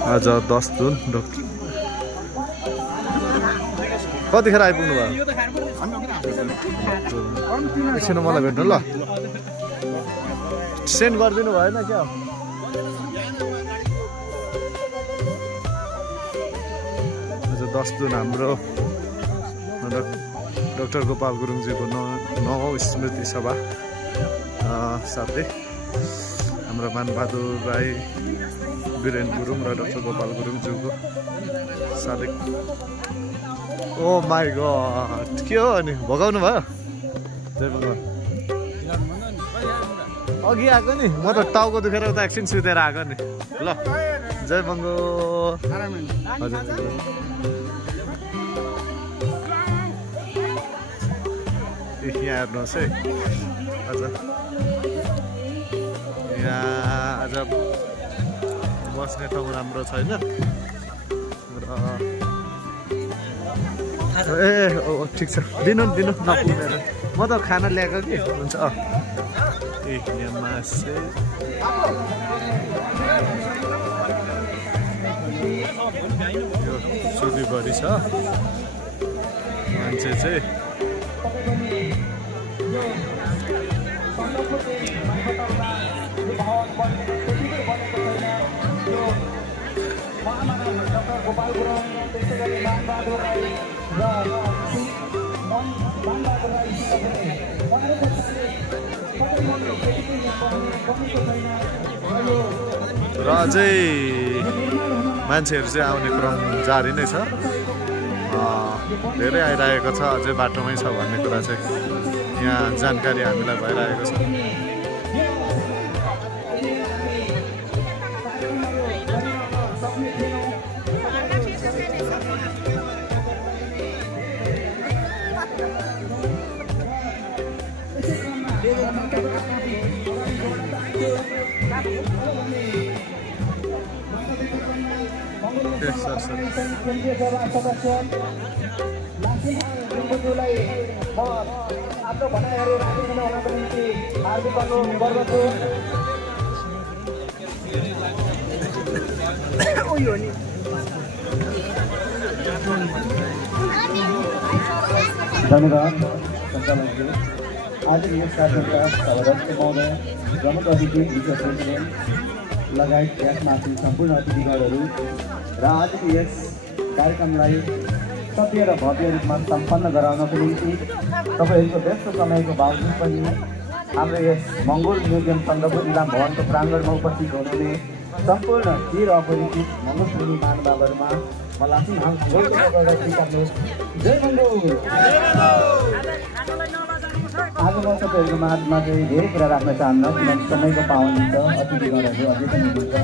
आज 10 जुन कतिखेर आइपुग्नु भयो? एकछिन मलाई भेट्नु ल। सेन्ड गरिदिनु भएन क्या? आज 10 जुन हाम्रो डाक्टर गोपाल गुरुङजीको 9औं स्मृति सभा साथै हाम्रो मानबहादुर राई, वीरेन गुरुङ र डाक्टर गोपाल गुरुङज्यूको साथै। ओ माई गड, के हो अनि भगाउनु भयो? जय भगवान। अघि आएको नि, म त टाउको दुखेर उता एकछिन सुतेर आएको नि। ल जय बङ्गो। यहाँ हेर्नुहोस् है, यहाँ आज बस्ने ठाउँ राम्रो छैन र ठिक छ, दिनु नपुगेर म त खाना ल्याएको कि हुन्छ। यहाँ मासु सुलीभरि छ, मान्छे चाहिँ र अझै मान्छेहरू चाहिँ आउने क्रम जारी नै छ, धेरै आइरहेको छ, अझै बाटोमै छ भन्ने कुरा चाहिँ यहाँ जानकारी हामीलाई भइरहेको छ। केन्द्रीय सभा सदस्य लासिमलाई म आफ्नो भनाइहरू राखिदिन हुनको निम्ति हार्दिक अनुरोध गर्दछु। धन्यवाद सञ्चालकज्यू। आज यस कार्यक्रमका सभाध्यक्ष महोदय, प्रमुख अतिथि, भिसे प्रेसिडेन्ट लगायत यसमाथि सम्पूर्ण अतिथिगणहरू र आजको यस कार्यक्रमलाई सभ्य र भव्य रूपमा सम्पन्न गराउनको निम्ति तपाईँहरूको व्यस्त समयको बावजुद पनि हाम्रो यस मङ्गोल म्युजियम सन्दर्भ इलाम भवनको प्राङ्गणमा उपस्थित हुनुहुने सम्पूर्ण चिर अपरिचित मङ्गोल प्रेमी महानुभावहरूमा म लासिम स्वीकार्नुहोस्। जय मङ्गोल। आज म तपाईँहरूको माझमा चाहिँ धेरै कुरा राख्न चाहन्न, किनभने समयको पाहुनी छ, अतिथिगणहरू अझै पनि हुनुहुन्छ।